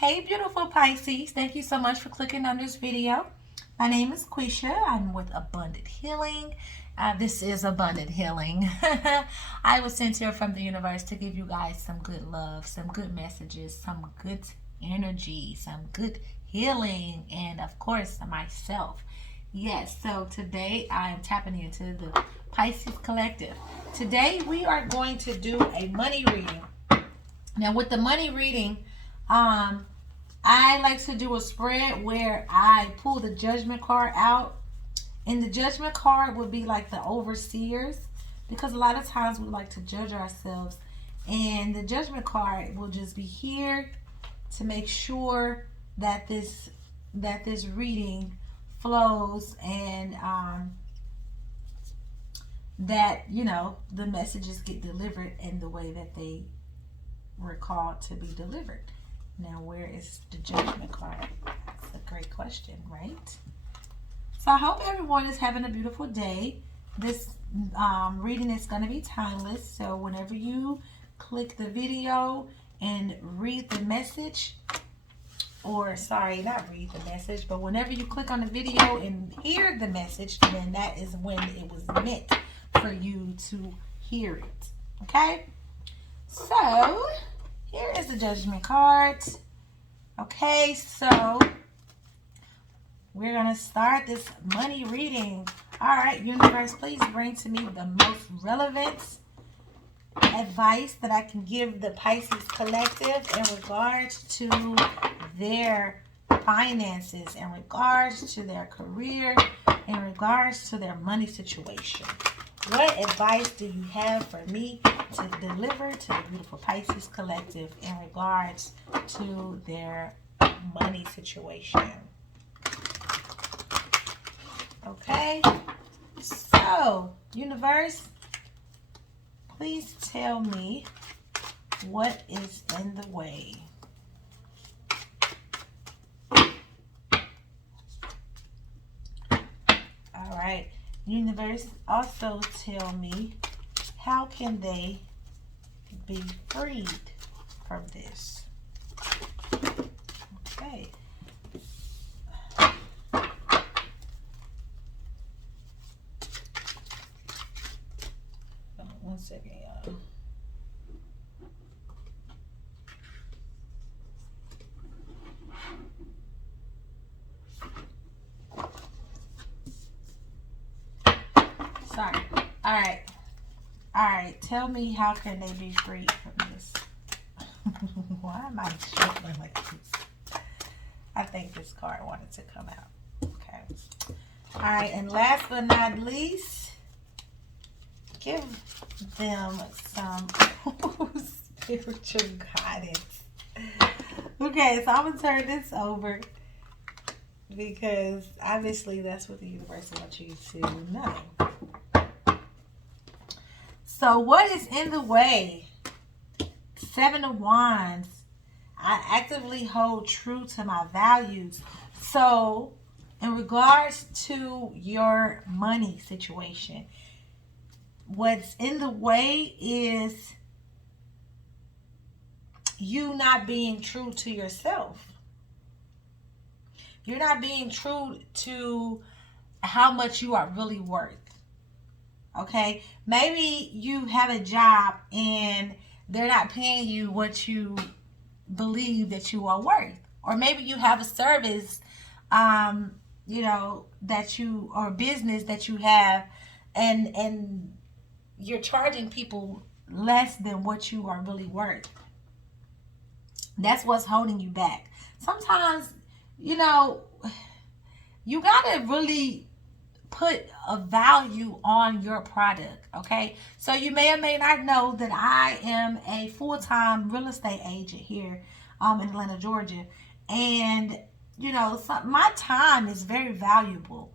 Hey beautiful Pisces, thank you so much for clicking on this video. My name is Quisha. I'm with Abundant Healing. This is Abundant Healing. I was sent here from the universe to give you guys some good love, some good messages, some good energy, some good healing, and of course myself. Yes, so today I am tapping into the Pisces Collective. Today we are going to do a money reading. Now with the money reading, I like to do a spread where I pull the judgment card out. And the judgment card would be like the overseers, because a lot of times we like to judge ourselves. And the judgment card will just be here to make sure that this reading flows, and that the messages get delivered in the way that they were called to be delivered. Now, where is the judgment card? That's a great question, right? So I hope everyone is having a beautiful day. This reading is going to be timeless. So whenever you click the video and read the message, or sorry, not read the message, but whenever you click on the video and hear the message, then that is when it was meant for you to hear it. Okay? So here is the judgment card. Okay, so we're going to start this money reading. All right, universe, please bring to me the most relevant advice that I can give the Pisces Collective in regards to their finances, in regards to their career, in regards to their money situation. What advice do you have for me to deliver to the beautiful Pisces Collective in regards to their money situation? Okay, so universe, please tell me what is in the way. All right, universe, also tell me how can they be freed from this. Okay. One second, y'all. Sorry. All right. Tell me, how can they be freed from this? Why am I shuffling like this? I think this card wanted to come out. Okay. All right, and last but not least, give them some spiritual guidance. Okay, so I'm going to turn this over because obviously that's what the universe wants you to know. So what is in the way? Seven of Wands. I actively hold true to my values. So in regards to your money situation, what's in the way is you not being true to yourself. You're not being true to how much you are really worth. Okay? Maybe you have a job and they're not paying you what you believe that you are worth. Or maybe you have a service, that you, or business that you have, and you're charging people less than what you are really worth. That's what's holding you back. Sometimes, you gotta really put a value on your product. Okay, so you may or may not know that I am a full-time real estate agent here in Atlanta, Georgia, and my time is very valuable.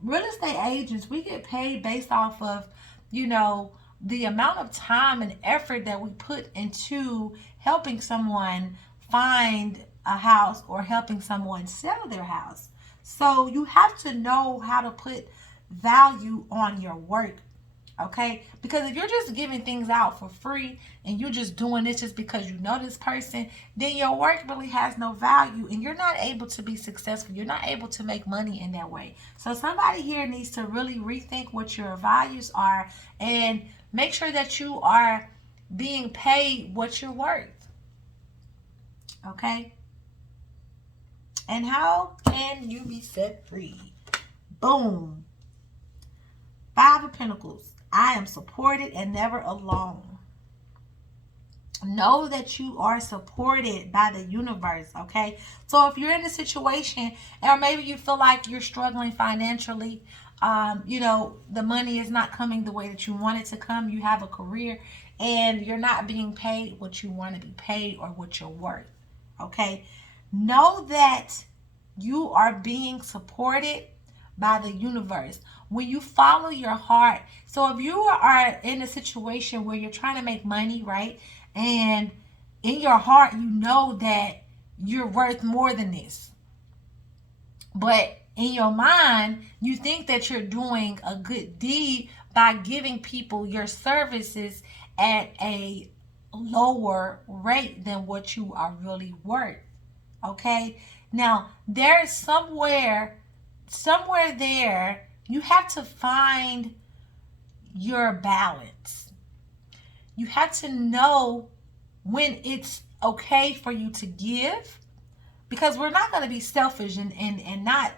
Real estate agents, we get paid based off of the amount of time and effort that we put into helping someone find a house or helping someone sell their house. So you have to know how to put value on your work. Okay? Because if you're just giving things out for free and you're just doing this just because you know this person, then your work really has no value and you're not able to be successful. You're not able to make money in that way. So somebody here needs to really rethink what your values are and make sure that you are being paid what you're worth. Okay? And how can you be set free? Boom. 5 of Pentacles. I am supported and never alone. Know that you are supported by the universe, okay? So if you're in a situation, or maybe you feel like you're struggling financially, the money is not coming the way that you want it to come. You have a career and you're not being paid what you want to be paid or what you're worth, okay? Know that you are being supported by the universe. When you follow your heart, so if you are in a situation where you're trying to make money, right, and in your heart you know that you're worth more than this, but in your mind you think that you're doing a good deed by giving people your services at a lower rate than what you are really worth. Okay, now there's somewhere there you have to find your balance. You have to know when it's okay for you to give, because we're not going to be selfish and not,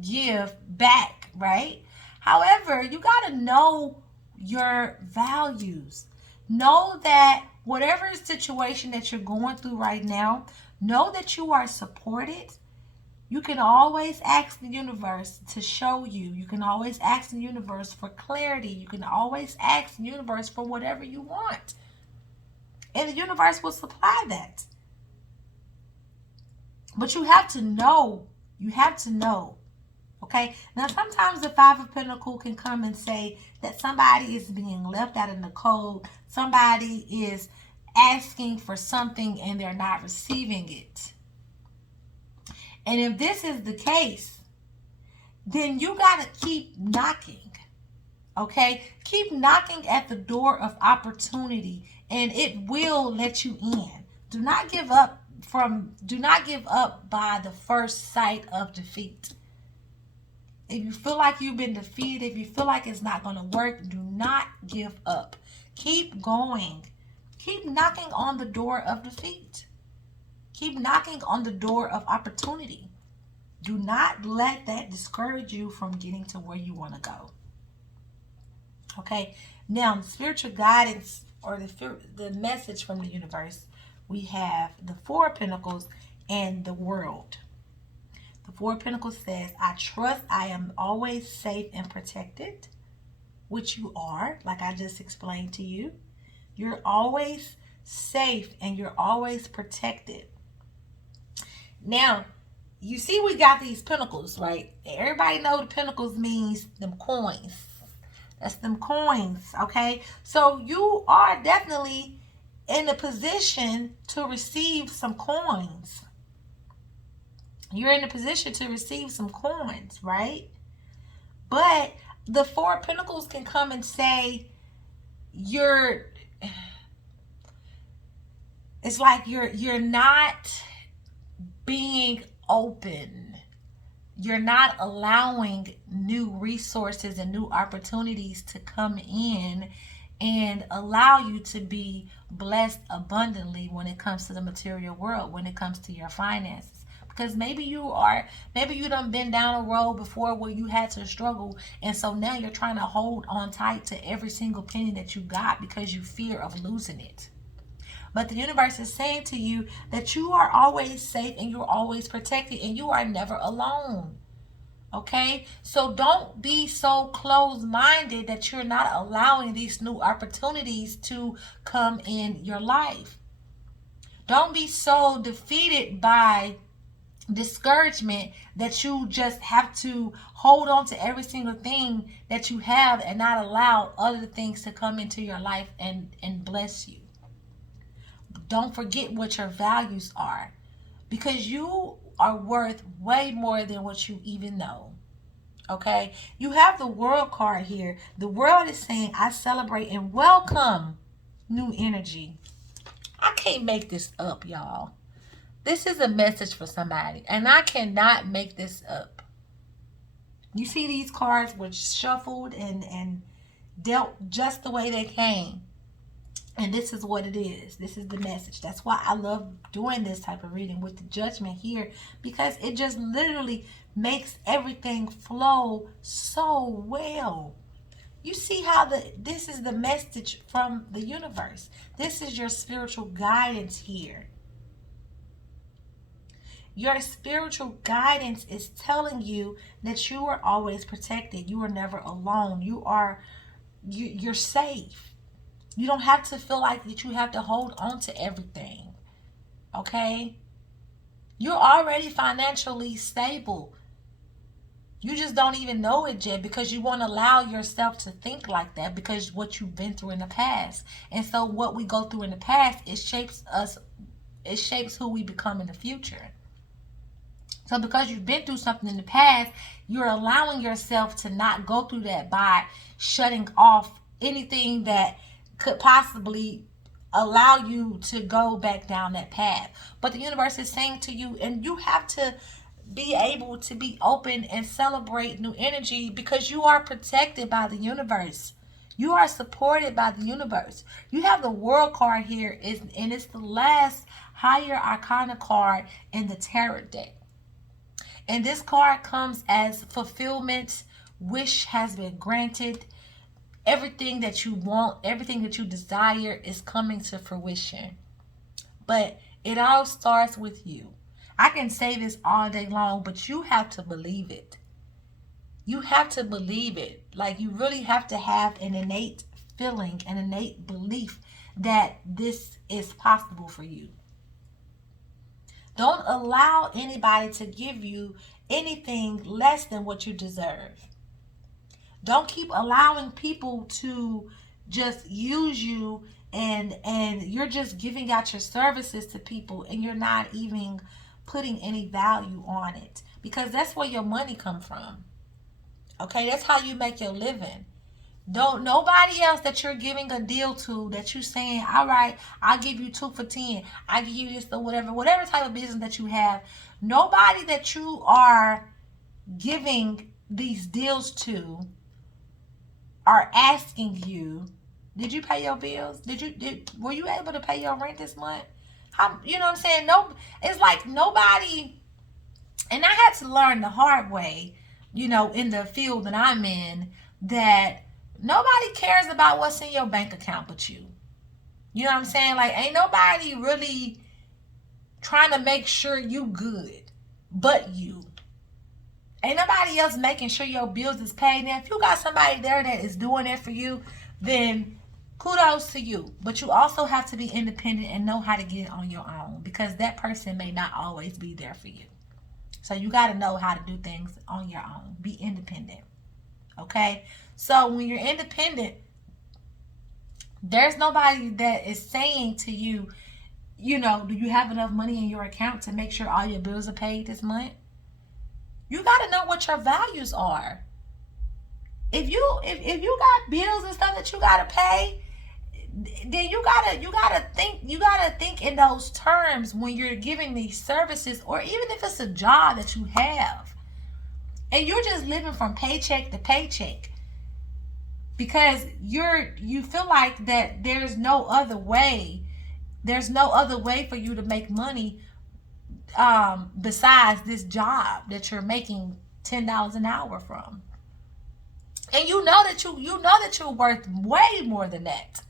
give back, right? However, you got to know your values. Know that whatever situation that you're going through right now, know that you are supported. You can always ask the universe to show you. You can always ask the universe for clarity. You can always ask the universe for whatever you want. And the universe will supply that. But you have to know. You have to know. Okay? Now, sometimes the 5 of Pentacles can come and say that somebody is being left out in the cold. Somebody is asking for something and they're not receiving it. And if this is the case, then you got to keep knocking, okay? Keep knocking at the door of opportunity and it will let you in. Do not give up by the first sight of defeat. If you feel like you've been defeated, if you feel like it's not going to work, do not give up. Keep going. Keep knocking on the door of defeat. Keep knocking on the door of opportunity. Do not let that discourage you from getting to where you want to go. Okay, now the spiritual guidance or the message from the universe, we have the 4 of Pentacles and the World. The 4 of Pentacles says, I trust I am always safe and protected, which you are, like I just explained to you. You're always safe and you're always protected. Now, you see we got these pentacles, right? Everybody know the pentacles means them coins. That's them coins, okay? So you are definitely in a position to receive some coins. You're in a position to receive some coins, right? But the 4 of Pentacles can come and say it's like you're not being open. You're not allowing new resources and new opportunities to come in and allow you to be blessed abundantly when it comes to the material world, when it comes to your finances. Because maybe you done been down a road before where you had to struggle, and so now you're trying to hold on tight to every single penny that you got because you fear of losing it. But the universe is saying to you that you are always safe and you're always protected and you are never alone. Okay? So don't be so closed-minded that you're not allowing these new opportunities to come in your life. Don't be so defeated by discouragement that you just have to hold on to every single thing that you have and not allow other things to come into your life and bless you. Don't forget what your values are, because you are worth way more than what you even know. Okay? You have the world card here. The world is saying, I celebrate and welcome new energy. I can't make this up, y'all. This is a message for somebody, and I cannot make this up. You see these cards were shuffled and dealt just the way they came. And this is what it is. This is the message. That's why I love doing this type of reading with the judgment here, because it just literally makes everything flow so well. You see how this is the message from the universe. This is your spiritual guidance here. Your spiritual guidance is telling you that you are always protected. You are never alone. You're safe. You don't have to feel like that you have to hold on to everything. Okay? You're already financially stable. You just don't even know it yet because you won't allow yourself to think like that because what you've been through in the past. And so what we go through in the past, it shapes us. It shapes who we become in the future. So because you've been through something in the past, you're allowing yourself to not go through that by shutting off anything that could possibly allow you to go back down that path. But the universe is saying to you, and you have to be able to be open and celebrate new energy because you are protected by the universe. You are supported by the universe. You have the world card here, and it's the last higher arcana card in the tarot deck. And this card comes as fulfillment. Wish has been granted. Everything that you want, everything that you desire is coming to fruition. But it all starts with you. I can say this all day long, but you have to believe it. You have to believe it. Like, you really have to have an innate feeling, an innate belief that this is possible for you. Don't allow anybody to give you anything less than what you deserve. Don't keep allowing people to just use you and you're just giving out your services to people and you're not even putting any value on it, because that's where your money come from. Okay, that's how you make your living. Don't nobody else that you're giving a deal to, that you saying, all right, I'll give you 2 for 10, I give you this or whatever type of business that you have. Nobody that you are giving these deals to are asking you, did you pay your bills? Were you able to pay your rent this month? How, you know what I'm saying? No, it's like nobody, and I had to learn the hard way, in the field that I'm in, that nobody cares about what's in your bank account but you. You know what I'm saying? Like, ain't nobody really trying to make sure you good but you. Ain't nobody else making sure your bills is paid. Now, if you got somebody there that is doing it for you, then kudos to you. But you also have to be independent and know how to get it on your own, because that person may not always be there for you. So you got to know how to do things on your own. Be independent. Okay? So when you're independent, there's nobody that is saying to you, do you have enough money in your account to make sure all your bills are paid this month? You got to know what your values are. If you got bills and stuff that you got to pay, then you gotta think in those terms when you're giving these services, or even if it's a job that you have and you're just living from paycheck to paycheck because you feel like that there's no other way for you to make money besides this job that you're making $10 an hour from. And you know that you're worth way more than that.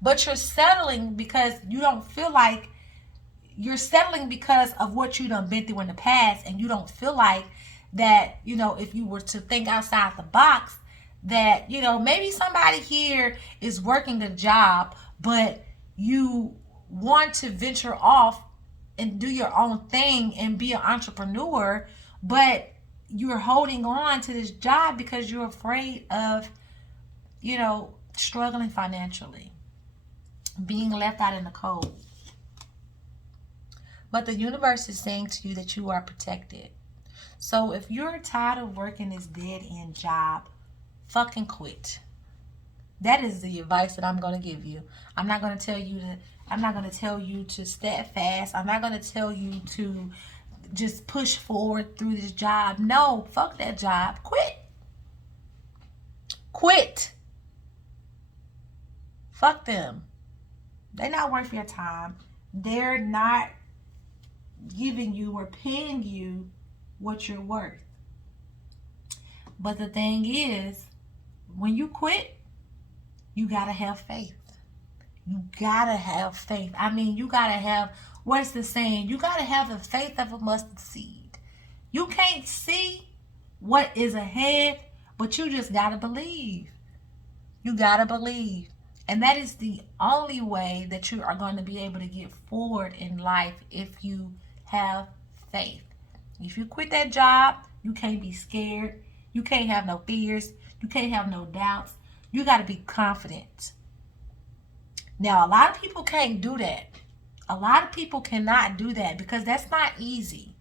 But you're settling because you don't feel like you're settling because of what you done been through in the past, and you don't feel like that, if you were to think outside the box, that, maybe somebody here is working a job, but you want to venture off and do your own thing and be an entrepreneur, but you're holding on to this job because you're afraid of, struggling financially, being left out in the cold. But the universe is saying to you that you are protected. So if you're tired of working this dead-end job, fucking quit. That is the advice that I'm going to give you. I'm not going to tell you to steadfast. I'm not going to tell you to just push forward through this job. No, fuck that job. Quit. Quit. Fuck them. They're not worth your time. They're not giving you or paying you what you're worth. But the thing is, when you quit, you gotta have faith. You gotta have faith. I mean, you gotta have, what's the saying? You gotta have the faith of a mustard seed. You can't see what is ahead, but you just gotta believe. You gotta believe. And that is the only way that you are going to be able to get forward in life, if you have faith. If you quit that job, you can't be scared. You can't have no fears. You can't have no doubts. You got to be confident. Now, a lot of people can't do that. A lot of people cannot do that because that's not easy.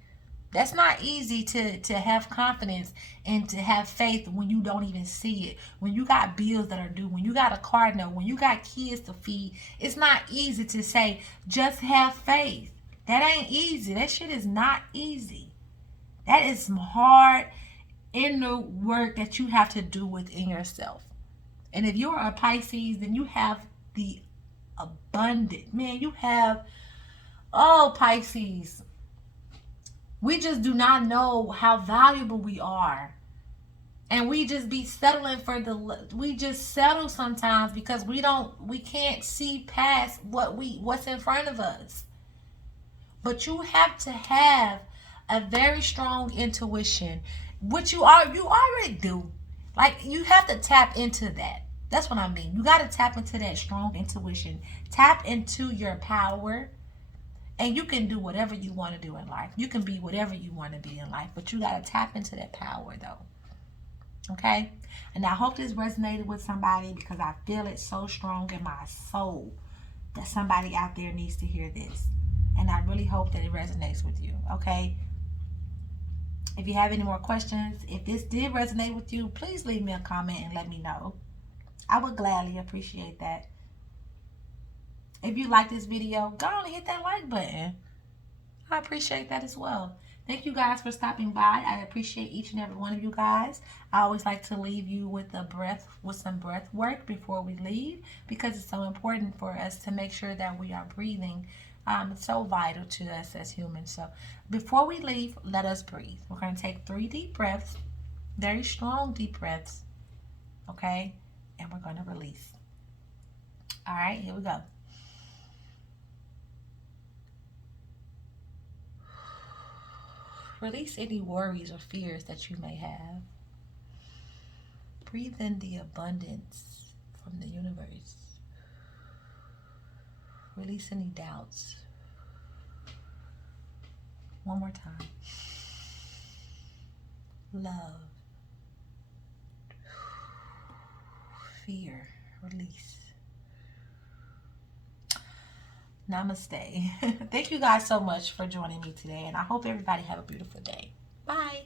That's not easy to have confidence and to have faith when you don't even see it. When you got bills that are due, when you got a car note, when you got kids to feed, it's not easy to say, just have faith. That ain't easy. That shit is not easy. That is some hard inner work that you have to do within yourself. And if you're a Pisces, then you have the abundant. Man, you have, oh, Pisces. We just do not know how valuable we are. And we just be settling we just settle sometimes because we can't see past what's in front of us. But you have to have a very strong intuition, which you already do. Like, you have to tap into that. That's what I mean. You got to tap into that strong intuition. Tap into your power. And you can do whatever you want to do in life. You can be whatever you want to be in life. But you got to tap into that power, though. Okay? And I hope this resonated with somebody, because I feel it so strong in my soul that somebody out there needs to hear this. And I really hope that it resonates with you. Okay? If you have any more questions, if this did resonate with you, please leave me a comment and let me know. I would gladly appreciate that. If you like this video, go on and hit that like button. I appreciate that as well. Thank you guys for stopping by. I appreciate each and every one of you guys. I always like to leave you with some breath work before we leave, because it's so important for us to make sure that we are breathing. It's so vital to us as humans. So before we leave, let us breathe. We're going to take 3 deep breaths, very strong deep breaths. Okay? And we're going to release. All right, here we go. Release any worries or fears that you may have. Breathe in the abundance from the universe. Release any doubts. One more time. Love. Fear. Release. Namaste. Thank you guys so much for joining me today, and I hope everybody have a beautiful day. Bye.